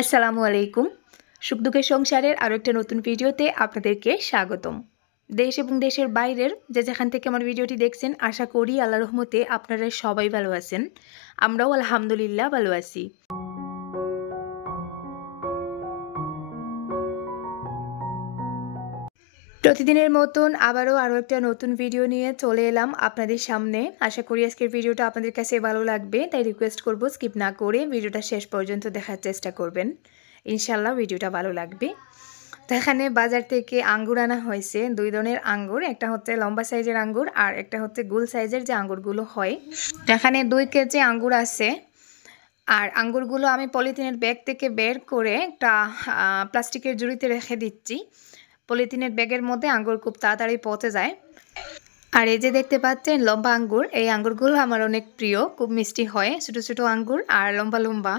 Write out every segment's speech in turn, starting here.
আসসালামু আলাইকুম। সুখ দুঃখের সংসারের আরও একটা নতুন ভিডিওতে আপনাদেরকে স্বাগতম। দেশ এবং দেশের বাইরের যে যেখান থেকে আমার ভিডিওটি দেখছেন, আশা করি আল্লাহর রহমতে আপনারা সবাই ভালো আছেন। আমরাও আলহামদুলিল্লাহ ভালো আছি। প্রতিদিনের মতন আবারও আরও একটা নতুন ভিডিও নিয়ে চলে এলাম আপনাদের সামনে। আশা করি আজকের ভিডিওটা আপনাদের কাছে ভালো লাগবে, তাই রিকোয়েস্ট করব স্কিপ না করে ভিডিওটা শেষ পর্যন্ত দেখার চেষ্টা করবেন। ইনশাআল্লাহ ভিডিওটা ভালো লাগবে। তো এখানে বাজার থেকে আঙ্গুর আনা হয়েছে, 2 ধরনের আঙ্গুর। একটা হচ্ছে লম্বা সাইজের আঙ্গুর আর একটা হচ্ছে গোল সাইজের যে আঙ্গুরগুলো হয়। এখানে 2 কেজি আঙ্গুর আছে। আর আঙ্গুরগুলো আমি পলিথিনের ব্যাগ থেকে বের করে একটা প্লাস্টিকের ঝুড়িতে রেখে দিচ্ছি। পলিথিনের ব্যাগের মধ্যে আঙ্গুর খুব তাড়াতাড়ি পচে যায়। আর এই যে দেখতে পাচ্ছেন লম্বা আঙ্গুর, এই আঙ্গুরগুলো আমার অনেক প্রিয়, খুব মিষ্টি হয়। ছোট ছোট আঙ্গুর আর লম্বা লম্বা,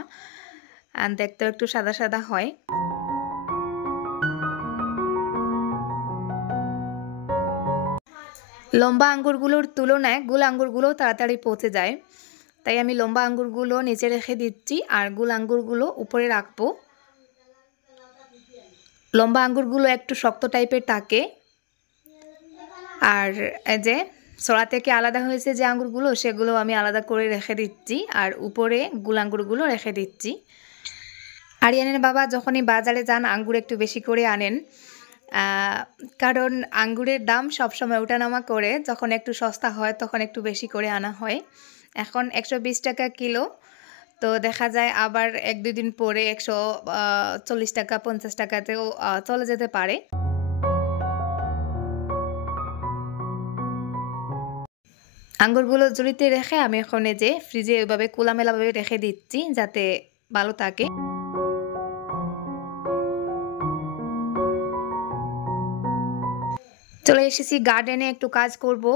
আর দেখতেও একটু সাদা সাদা হয়। লম্বা আঙ্গুরগুলোর তুলনায় গোল আঙ্গুরগুলো তাড়াতাড়ি পচে যায়, তাই আমি লম্বা আঙ্গুরগুলো নিচে রেখে দিচ্ছি আর গোল আঙ্গুরগুলো উপরে রাখবো। লম্বা আঙ্গুরগুলো একটু শক্ত টাইপের থাকে। আর এই যে ছড়া থেকে আলাদা হয়েছে যে আঙ্গুরগুলো, সেগুলো আমি আলাদা করে রেখে দিচ্ছি আর উপরে গোল আঙ্গুরগুলো রেখে দিচ্ছি। আরিয়ানের বাবা যখনই বাজারে যান আঙ্গুর একটু বেশি করে আনেন, কারণ আঙ্গুরের দাম সবসময় ওঠানামা করে। যখন একটু সস্তা হয় তখন একটু বেশি করে আনা হয়। এখন 120 টাকা কিলো, তো দেখা যায় আবার 1-2 দিন পরে 140 টাকা 50 টাকাতেও চলে যেতে পারে। আঙ্গুরগুলো ঝুড়িতে রেখে আমি এখন এই যে ফ্রিজে ওইভাবে খোলামেলাভাবে রেখে দিচ্ছি যাতে ভালো থাকে। চলে এসেছি গার্ডেনে একটু কাজ করব।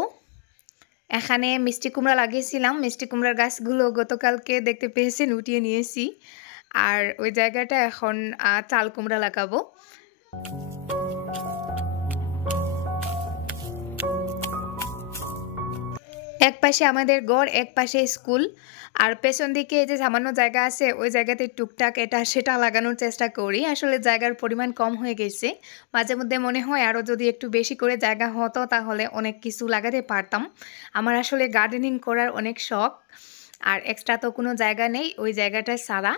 এখানে মিষ্টি কুমড়া লাগিয়েছিলাম, মিষ্টি কুমড়ার গাছগুলো গতকালকে দেখতে পেয়েছেন উঠিয়ে নিয়েছি। আর ওই জায়গাটা এখন চাল কুমড়া লাগাবো। এক পাশে আমাদের ঘর, এক পাশে স্কুল, আর পেছন দিকে যে সামান্য জায়গা আছে ওই জায়গাতে টুকটাক এটা সেটা লাগানোর চেষ্টা করি। আসলে জায়গার পরিমাণ কম হয়ে গেছে। মাঝে মধ্যে মনে হয় আরও যদি একটু বেশি করে জায়গা হতো তাহলে অনেক কিছু লাগাতে পারতাম। আমার আসলে গার্ডেনিং করার অনেক শখ, আর এক্সট্রা তো কোনো জায়গা নেই ওই জায়গাটা ছাড়া।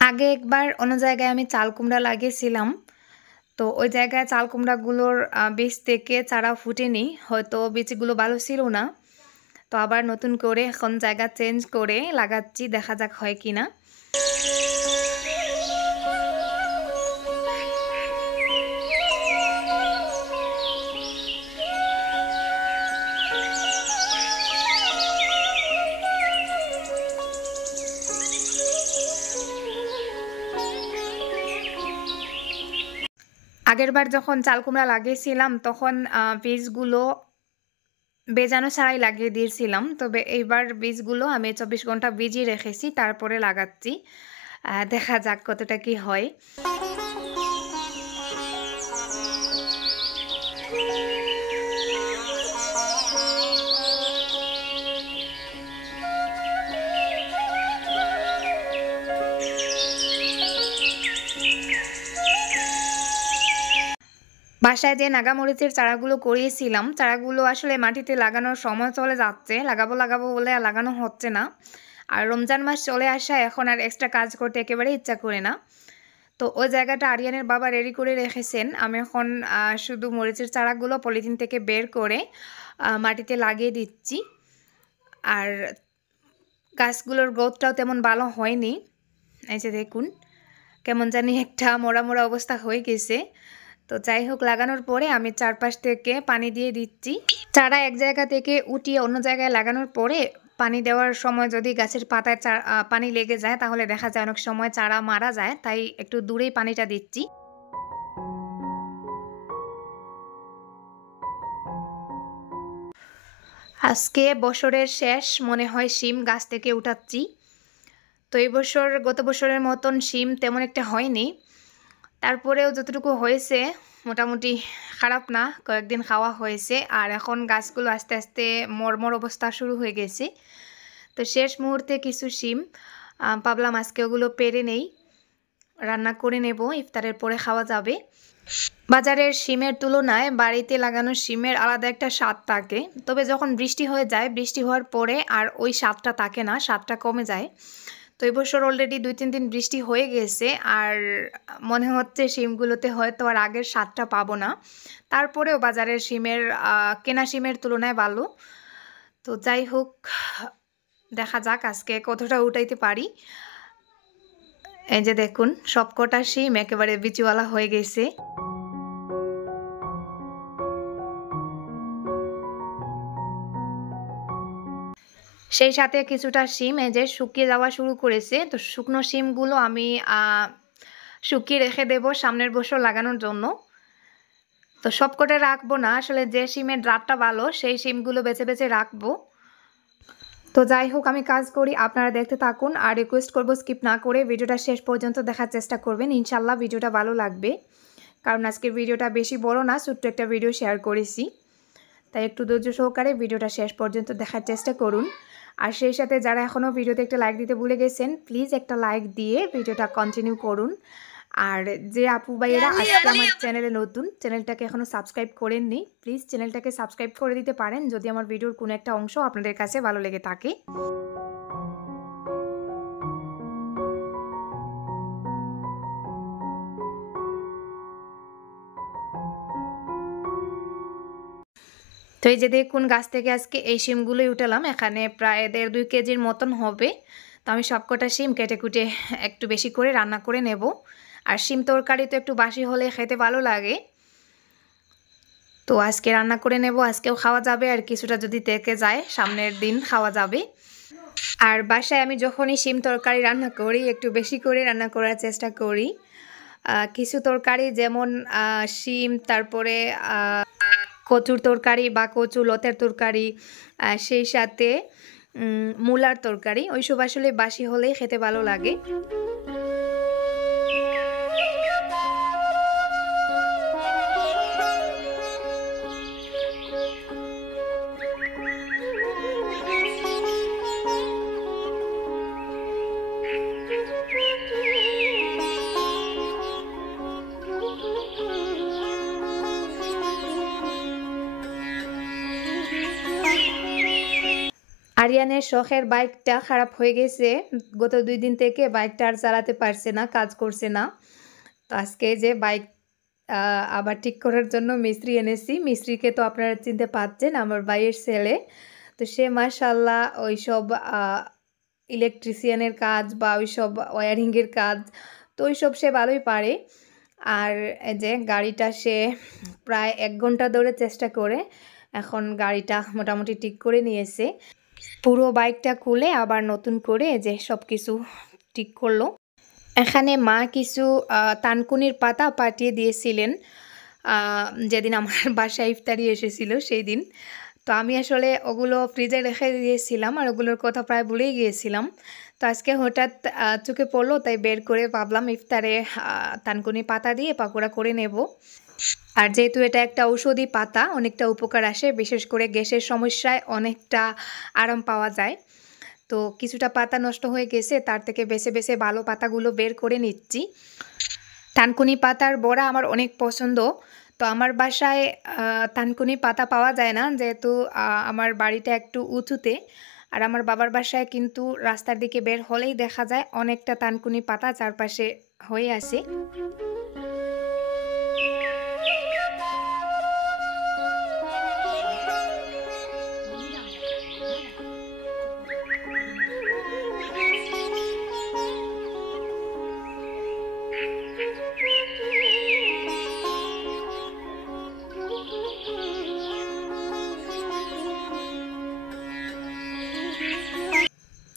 আগে একবার অন্য জায়গায় আমি চাল কুমড়া লাগিয়েছিলাম, তো ওই জায়গায় চাল কুমড়াগুলোর বীজ থেকে চারা ফুটেনি, হয়তো বীজগুলো ভালো ছিল না। তো আবার নতুন করে এখন জায়গা চেঞ্জ করে লাগাচ্ছি, দেখা যাক হয় কিনা। আগেরবার যখন চাল কুমড়া লাগিয়েছিলাম তখন বীজগুলো বেজানো ছাড়াই লাগিয়ে দিয়েছিলাম, তবে এইবার বীজগুলো আমি 24 ঘন্টা ভিজিয়ে রেখেছি, তারপরে লাগাচ্ছি। দেখা যাক কতটা কি হয়। বাসায় যে নাগামরিচের চারাগুলো করিয়েছিলাম, চারাগুলো আসলে মাটিতে লাগানোর সময় চলে যাচ্ছে, লাগাবো লাগাবো বলে আর লাগানো হচ্ছে না। আর রমজান মাস চলে আসায় এখন আর এক্সট্রা কাজ করতে একেবারে ইচ্ছা করে না। তো ওই জায়গাটা আরিয়ানের বাবা রেডি করে রেখেছেন। আমি এখন শুধু মরিচের চারাগুলো পলিথিন থেকে বের করে মাটিতে লাগিয়ে দিচ্ছি। আর গাছগুলোর গ্রোথটাও তেমন ভালো হয়নি, এই যে দেখুন কেমন জানি একটা মরা মরা অবস্থা হয়ে গেছে। তো যাই হোক, লাগানোর পরে আমি চারপাশ থেকে পানি দিয়ে দিচ্ছি। চারা এক জায়গা থেকে উঠিয়ে অন্য জায়গায় লাগানোর পরে পানি দেওয়ার সময় যদি গাছের পাতায় পানি লেগে যায় তাহলে দেখা যায় অনেক সময় চারা মারা যায়, তাই একটু দূরেই পানিটা দিচ্ছি। আজকে বছরের শেষ মনে হয় শিম গাছ থেকে উঠাচ্ছি। তো এই বছর গত বছরের মতন শিম তেমন একটা হয়নি। তারপরেও যতটুকু হয়েছে মোটামুটি খারাপ না, কয়েকদিন খাওয়া হয়েছে। আর এখন গাছগুলো আস্তে আস্তে মরমর অবস্থা শুরু হয়ে গেছে। তো শেষ মুহূর্তে কিছু শিম ভাবলাম আজকে ওগুলো পেড়ে নেই, রান্না করে নেব, ইফতারের পরে খাওয়া যাবে। বাজারের শিমের তুলনায় বাড়িতে লাগানো শিমের আলাদা একটা স্বাদ থাকে। তবে যখন বৃষ্টি হয়ে যায়, বৃষ্টি হওয়ার পরে আর ওই স্বাদটা থাকে না, স্বাদটা কমে যায়। তো এবছর অলরেডি 2-3 দিন বৃষ্টি হয়ে গেছে, আর মনে হচ্ছে শিমগুলোতে হয়তো আর আগের স্বাদটা পাবো না। তারপরেও বাজারের শিমের কেনা শিমের তুলনায় ভালো। তো যাই হোক, দেখা যাক আজকে কতটা উঠাইতে পারি। এই যে দেখুন, সবকটা শিম একেবারে বিচিওয়ালা হয়ে গেছে। সেই সাথে কিছুটা শিম এই যে শুকিয়ে যাওয়া শুরু করেছে। তো শুকনো শিমগুলো আমি শুকিয়ে রেখে দেব সামনের বছর লাগানোর জন্য। তো সবকটা রাখবো না, আসলে যে শিমের জাতটা ভালো সেই শিমগুলো বেছে বেছে রাখবো। তো যাই হোক, আমি কাজ করি, আপনারা দেখতে থাকুন। আর রিকোয়েস্ট করব স্কিপ না করে ভিডিওটা শেষ পর্যন্ত দেখার চেষ্টা করবেন। ইনশাল্লাহ ভিডিওটা ভালো লাগবে, কারণ আজকের ভিডিওটা বেশি বড় না, ছোট্ট একটা ভিডিও শেয়ার করেছি। তাই একটু ধৈর্য সহকারে ভিডিওটা শেষ পর্যন্ত দেখার চেষ্টা করুন। আর সেই সাথে যারা এখনও ভিডিওতে একটা লাইক দিতে ভুলে গেছেন, প্লিজ একটা লাইক দিয়ে ভিডিওটা কন্টিনিউ করুন। আর যে আপু ভাইয়েরা আজকে আমার চ্যানেলে নতুন, চ্যানেলটাকে এখনও সাবস্ক্রাইব করেননি, প্লিজ চ্যানেলটাকে সাবস্ক্রাইব করে দিতে পারেন যদি আমার ভিডিওর কোনো একটা অংশ আপনাদের কাছে ভালো লেগে থাকে। তো এই যে দেখুন, গাছ থেকে আজকে এই শিমগুলোই উঠালাম। এখানে প্রায় 1.5-2 কেজির মতন হবে। তো আমি সবকটা শিম কেটে কুটে একটু বেশি করে রান্না করে নেব। আর শিম তরকারি তো একটু বাসি হলে খেতে ভালো লাগে। তো আজকে রান্না করে নেব, আজকেও খাওয়া যাবে, আর কিছুটা যদি থেকে যায় সামনের দিন খাওয়া যাবে। আর বাসায় আমি যখনই শিম তরকারি রান্না করি একটু বেশি করে রান্না করার চেষ্টা করি। কিছু তরকারি যেমন শিম, তারপরে কচুর তরকারি বা কচু লতের তরকারি, সেই সাথে মূলার তরকারি, ওইসব আসলে বাসি হলেই খেতে ভালো লাগে। আরিয়ানের শখের বাইকটা খারাপ হয়ে গেছে। গত 2 দিন থেকে বাইকটা আর চালাতে পারছে না, কাজ করছে না। তো আজকে যে বাইক আবার ঠিক করার জন্য মিস্ত্রি এনেছি। মিস্ত্রিকে তো আপনারা চিনতে পারছেন, আমার ভাইয়ের ছেলে। তো সে মাশাআল্লাহ ওইসব ইলেকট্রিশিয়ানের কাজ বা ওইসব ওয়্যারিংয়ের কাজ, তো ওইসব সে ভালোই পারে। আর এই যে গাড়িটা সে প্রায় 1 ঘন্টা ধরে চেষ্টা করে এখন গাড়িটা মোটামুটি ঠিক করে নিয়েছে। পুরো বাইকটা খুলে আবার নতুন করে যে সব কিছু ঠিক করলো। এখানে মা কিছু তানকুনির পাতা পাঠিয়ে দিয়েছিলেন যেদিন আমার বাসায় ইফতারি এসেছিল সেই দিন। তো আমি আসলে ওগুলো ফ্রিজে রেখে দিয়েছিলাম, আর ওগুলোর কথা প্রায় ভুলেই গিয়েছিলাম। তো আজকে হঠাৎ চোখে পড়লো, তাই বের করে ভাবলাম ইফতারে তানকুনি পাতা দিয়ে পাকোড়া করে নেব। আর যেহেতু এটা একটা ঔষধি পাতা, অনেকটা উপকার আসে, বিশেষ করে গ্যাসের সমস্যায় অনেকটা আরাম পাওয়া যায়। তো কিছুটা পাতা নষ্ট হয়ে গেছে, তার থেকে বেছে বেছে ভালো পাতাগুলো বের করে নিচ্ছি। থানকুনি পাতার বড়া আমার অনেক পছন্দ। তো আমার বাসায় থানকুনি পাতা পাওয়া যায় না, যেহেতু আমার বাড়িটা একটু উঁচুতে। আর আমার বাবার বাসায় কিন্তু রাস্তার দিকে বের হলেই দেখা যায় অনেকটা থানকুনি পাতা চারপাশে হয়ে আছে।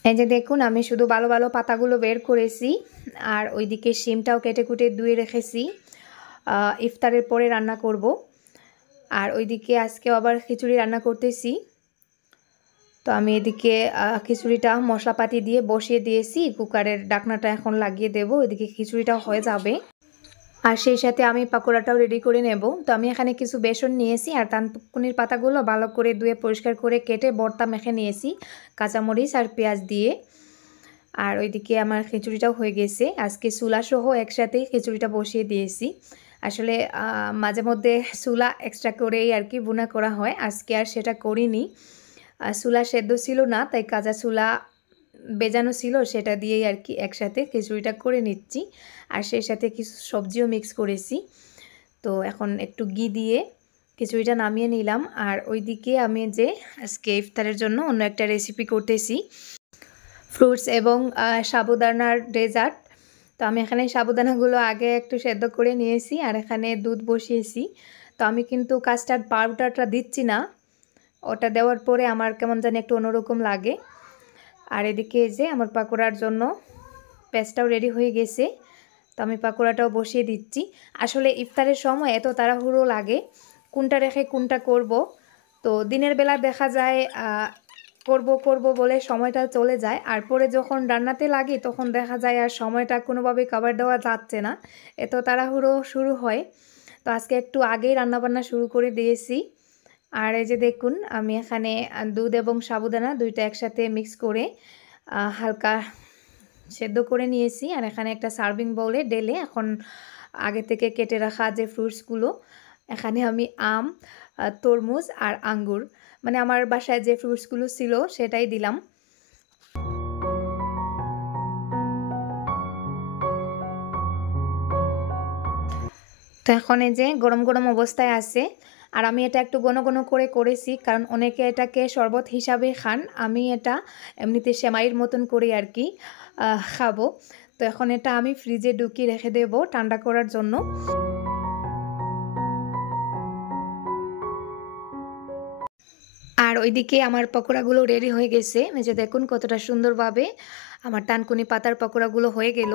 এই যে দেখুন, আমি শুধু ভালো ভালো পাতাগুলো বের করেছি, আর ওইদিকে শিমটাও কেটে কুটে ধুয়ে রেখেছি, ইফতারের পরে রান্না করব। আর ওইদিকে আজকে আবার খিচুড়ি রান্না করতেছি। তো আমি এদিকে খিচুড়িটা মশলাপাতি দিয়ে বসিয়ে দিয়েছি, কুকারের ঢাকনাটা এখন লাগিয়ে দেব, এদিকে খিচুড়িটাও হয়ে যাবে। আর সেই সাথে আমি পাকোড়াটাও রেডি করে নেব। তো আমি এখানে কিছু বেসন নিয়েছি আর থানকুনির পাতাগুলো ভালো করে ধুয়ে পরিষ্কার করে কেটে ভর্তা মেখে নিয়েছি কাঁচামরিচ আর পেঁয়াজ দিয়ে। আর ওইদিকে আমার খিচুড়িটাও হয়ে গেছে, আজকে চুলা সহ একসাথেই খিচুড়িটা বসিয়ে দিয়েছি। আসলে মাঝে মধ্যে চুলা এক্সট্রা করেই আর কি ভুনা করা হয়, আজকে আর সেটা করিনি। চুলা সেদ্ধ ছিল না, তাই কাঁচা চুলা বেজানো ছিল, সেটা দিয়েই আর কি একসাথে খিচুড়িটা করে নিচ্ছি। আর সেই সাথে কিছু সবজিও মিক্স করেছি। তো এখন একটু ঘি দিয়ে খিচুড়িটা নামিয়ে নিলাম। আর ওইদিকে আমি যে আজকে ইফতারের জন্য অন্য একটা রেসিপি করতেছি, ফ্রুটস এবং সাবুদানার ডেজার্ট। তো আমি এখানে সাবুদানাগুলো আগে একটু সেদ্ধ করে নিয়েছি আর এখানে দুধ বসিয়েছি। তো আমি কিন্তু কাস্টার্ড পাউডারটা দিচ্ছি না, ওটা দেওয়ার পরে আমার কেমন জানি একটু অন্যরকম লাগে। আর এদিকে যে আমার পাকোড়ার জন্য পেস্টটাও রেডি হয়ে গেছে, তো আমি পাকোড়াটাও বসিয়ে দিচ্ছি। আসলে ইফতারের সময় এত তাড়াহুড়ো লাগে, কোনটা রেখে কোনটা করব। তো দিনের বেলা দেখা যায় করব বলে সময়টা চলে যায়, আর পরে যখন রান্নাতে লাগি তখন দেখা যায় আর সময়টা কোনোভাবেই কভার দেওয়া যাচ্ছে না, এত তাড়াহুড়ো শুরু হয়। তো আজকে একটু আগেই রান্নাবান্না শুরু করে দিয়েছি। আর এই যে দেখুন আমি এখানে দুধ এবং সাবুদানা দুইটা একসাথে মিক্স করে হালকা সেদ্ধ করে নিয়েছি। আর এখানে একটা সার্ভিং বাউলে ঢেলে এখন আগে থেকে কেটে রাখা যে ফ্রুটসগুলো, এখানে আমি আম, তরমুজ আর আঙ্গুর, মানে আমার বাসায় যে ফ্রুটসগুলো ছিল সেটাই দিলাম। তো এখন এই যে গরম গরম অবস্থায় আছে। আর আমি এটা একটু ঘন ঘন করে করেছি, কারণ অনেকে এটাকে শরবত হিসাবে খান, আমি এটা এমনিতে সেমাইয়ের মতন করে আর কি খাবো। তো এখন এটা আমি ফ্রিজে ঢুকিয়ে রেখে দেব ঠান্ডা করার জন্য। আর ওইদিকে আমার পকোড়াগুলো রেডি হয়ে গেছে, এই যে দেখুন কতটা সুন্দরভাবে আমার থানকুনি পাতার পকোড়াগুলো হয়ে গেল।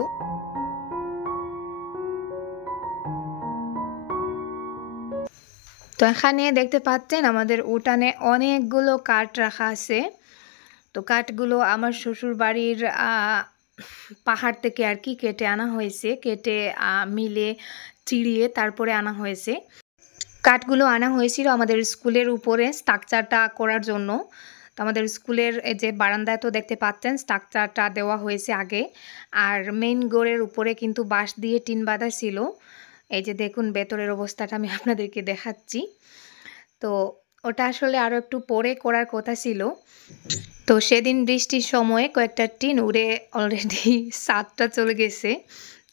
তো এখানে দেখতে পাচ্ছেন আমাদের উঠানে অনেকগুলো কাঠ রাখা আছে। তো কাঠগুলো আমার শ্বশুর বাড়ির পাহাড় থেকে আর কি কেটে আনা হয়েছে, কেটে মিলে চিড়িয়ে তারপরে আনা হয়েছে। কাঠগুলো আনা হয়েছিল আমাদের স্কুলের উপরে স্ট্রাকচারটা করার জন্য। তো আমাদের স্কুলের এই যে বারান্দায় তো দেখতে পাচ্ছেন স্ট্রাকচারটা দেওয়া হয়েছে আগে। আর মেইন ডোরের উপরে কিন্তু বাঁশ দিয়ে টিন বাঁধা ছিল। এই যে দেখুন ভেতরের অবস্থাটা আমি আপনাদেরকে দেখাচ্ছি। তো ওটা আসলে আরও একটু পরে করার কথা ছিল। তো সেদিন বৃষ্টির সময় কয়েকটা টিন উড়ে অলরেডি ছাদটা চলে গেছে।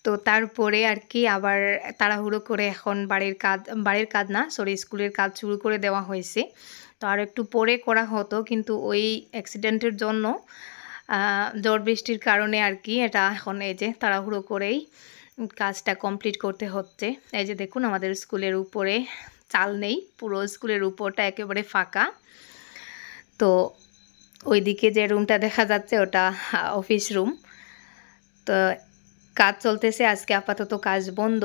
তো তারপরে আর কি আবার তাড়াহুড়ো করে এখন বাড়ির কাজ না, সরি, স্কুলের কাজ শুরু করে দেওয়া হয়েছে। তো আর একটু পরে করা হতো, কিন্তু ওই অ্যাক্সিডেন্টের জন্য ঝড় বৃষ্টির কারণে আর কি এটা এখন এই যে তাড়াহুড়ো করেই কাজটা কমপ্লিট করতে হচ্ছে। এই যে দেখুন আমাদের স্কুলের উপরে চাল নেই, পুরো স্কুলের উপরটা একেবারে ফাঁকা। তো ওইদিকে যে রুমটা দেখা যাচ্ছে ওটা অফিস রুম। তো কাজ চলতেছে, আজকে আপাতত কাজ বন্ধ।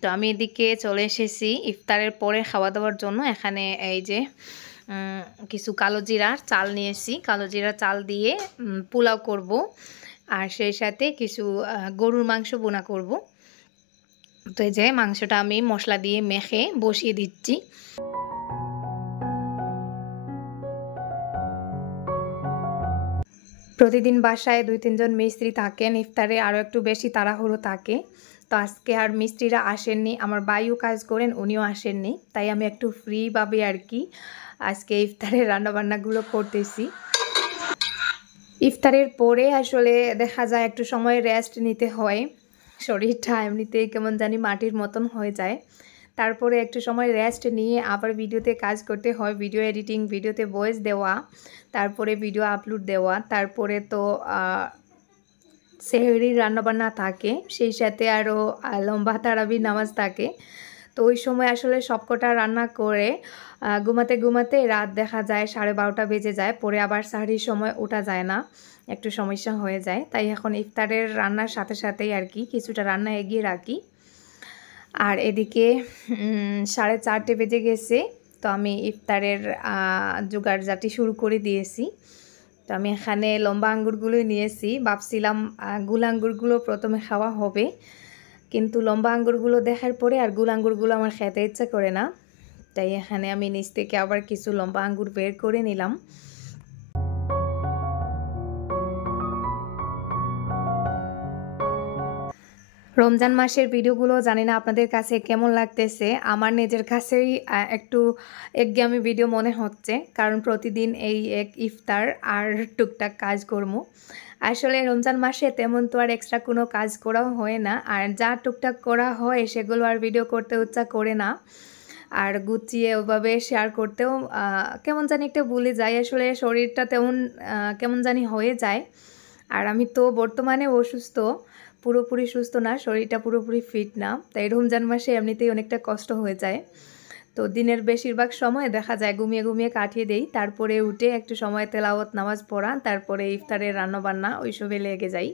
তো আমি এদিকে চলে এসেছি ইফতারের পরে খাওয়া দাওয়ার জন্য। এখানে এই যে কিছু কালো জিরার চাল নিয়েছি, কালো জিরা চাল দিয়ে পোলাও করব, আর সেই সাথে কিছু গরুর মাংস বোনা করব। তো এই যে মাংসটা আমি মশলা দিয়ে মেখে বসিয়ে দিচ্ছি। প্রতিদিন বাসায় 2-3 জন মিস্ত্রি থাকেন, ইফতারে আরও একটু বেশি তাড়াহুড়ো থাকে। তো আজকে আর মিস্ত্রিরা আসেননি, আমার ভাইও কাজ করেন, উনিও আসেননি, তাই আমি একটু ফ্রিভাবে আর কি আজকে ইফতারের রান্নাবান্নাগুলো করতেছি। ইফতারের পরে আসলে দেখা যায় একটু সময় রেস্ট নিতে হয়, শরীরটা এমনিতেই কেমন জানি মাটির মতন হয়ে যায়। তারপরে একটু সময় রেস্ট নিয়ে আবার ভিডিওতে কাজ করতে হয়, ভিডিও এডিটিং, ভিডিওতে ভয়েস দেওয়া, তারপরে ভিডিও আপলোড দেওয়া, তারপরে তো সেহরির রান্নাবান্না থাকে, সেই সাথে আরও লম্বা তারাবির নামাজ থাকে। তো ওই সময় আসলে সবকটা রান্না করে ঘুমাতে ঘুমাতে রাত দেখা যায় 12:30 বেজে যায়, পরে আবার সাহরির সময় ওঠা যায় না, একটু সমস্যা হয়ে যায়। তাই এখন ইফতারের রান্নার সাথে সাথেই আর কি কিছুটা রান্না এগিয়ে রাখি। আর এদিকে 4:30 বেজে গেছে, তো আমি ইফতারের জোগাড়জাটি শুরু করে দিয়েছি। তো আমি এখানে লম্বা আঙ্গুরগুলোই নিয়েছি। ভাবছিলাম গুল আঙ্গুরগুলো প্রথমে খাওয়া হবে, কিন্তু লম্বা আঙ্গুরগুলো দেখার পরে আর গুল আঙ্গুরগুলো আমার খেতে ইচ্ছা করে না। তাই এখানে আমি নিচ থেকে আবার কিছু লম্বা আঙ্গুর বের করে নিলাম। রমজান মাসের ভিডিওগুলো জানি না আপনাদের কাছে কেমন লাগতেছে। আমার নিজের কাছেই একটু একঘেয়েমি ভিডিও মনে হচ্ছে, কারণ প্রতিদিন এই এক ইফতার আর টুকটাক কাজকর্ম। আসলে রমজান মাসে তেমন তো আর এক্সট্রা কোনো কাজ করাও হয় না, আর যা টুকটাক করা হয় সেগুলো আর ভিডিও করতে ইচ্ছা করে না, আর গুছিয়ে ওভাবে শেয়ার করতেও কেমন জানি একটা ভুলে যাই। আসলে শরীরটা তেমন কেমন জানি হয়ে যায়। আর আমি তো বর্তমানে অসুস্থ, পুরোপুরি সুস্থ না, শরীরটা পুরোপুরি ফিট না। তাই রমজান মাসে এমনিতেই অনেকটা কষ্ট হয়ে যায়। তো দিনের বেশিরভাগ সময় দেখা যায় ঘুমিয়ে ঘুমিয়ে কাটিয়ে দেই, তারপরে উঠে একটু সময় তেলাওয়াত নামাজ পড়া, তারপরে ইফতারের রান্নাবান্না ওইসবে লেগে যাই।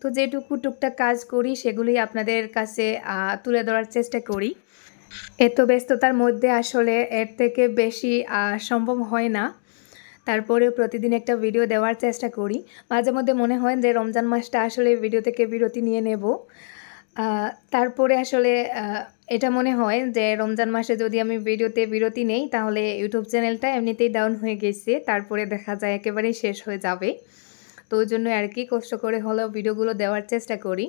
তো যেটুকু টুকটাক কাজ করি সেগুলি আপনাদের কাছে তুলে ধরার চেষ্টা করি। এত ব্যস্ততার মধ্যে আসলে এর থেকে বেশি সম্ভব হয় না। তারপরেও প্রতিদিন একটা ভিডিও দেওয়ার চেষ্টা করি। মাঝে মধ্যে মনে হয় যে রমজান মাসটা আসলে ভিডিও থেকে বিরতি নিয়ে নেব। তারপরে আসলে এটা মনে হয় যে রমজান মাসে যদি আমি ভিডিওতে বিরতি নেই তাহলে ইউটিউব চ্যানেলটা এমনিতেই ডাউন হয়ে গেছে। তারপরে দেখা যায় একেবারেই শেষ হয়ে যাবে। তো ওই জন্য আর কি কষ্ট করে হলেও ভিডিওগুলো দেওয়ার চেষ্টা করি।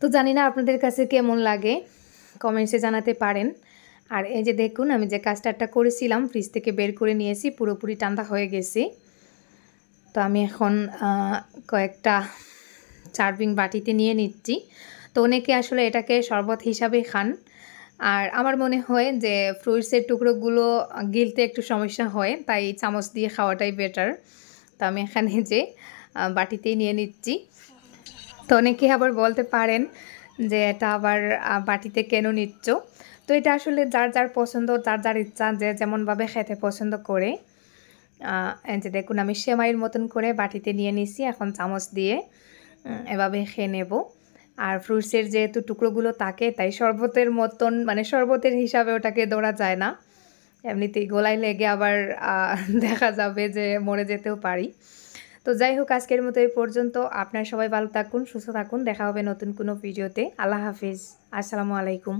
তো জানি না আপনাদের কাছে কেমন লাগে, কমেন্টসে জানাতে পারেন। আর এই যে দেখুন, আমি যে কাস্টার্ডটা করেছিলাম ফ্রিজ থেকে বের করে নিয়েছি, পুরোপুরি ঠান্ডা হয়ে গেছে। তো আমি এখন কয়েকটা সার্ভিং বাটিতে নিয়ে নিচ্ছি। তো অনেকে আসলে এটাকে শরবত হিসাবে খান, আর আমার মনে হয় যে ফ্রুটসের টুকরোগুলো গিলতে একটু সমস্যা হয়, তাই চামচ দিয়ে খাওয়াটাই বেটার। তো আমি এখানে যে বাটিতেই নিয়ে নিচ্ছি। তো অনেকে আবার বলতে পারেন যে এটা আবার বাটিতে কেন নিচ্ছ। তো এটা আসলে যার যার পছন্দ, যার যার ইচ্ছা, যে যেমনভাবে খেতে পছন্দ করে। এই যে দেখুন, আমি সেমাইয়ের মতন করে বাটিতে নিয়ে নিছি, এখন চামচ দিয়ে এভাবে খেয়ে নেব। আর ফ্রুটসের যেহেতু টুকরোগুলো থাকে, তাই শরবতের মতন, মানে শরবতের হিসাবে ওটাকে ধরা যায় না। এমনিতেই গলায় লেগে আবার দেখা যাবে যে মরে যেতেও পারি। তো যাই হোক, আজকের মতো এই পর্যন্ত। আপনারা সবাই ভালো থাকুন, সুস্থ থাকুন। দেখা হবে নতুন কোনো ভিডিওতে। আল্লাহ হাফিজ। আসসালামু আলাইকুম।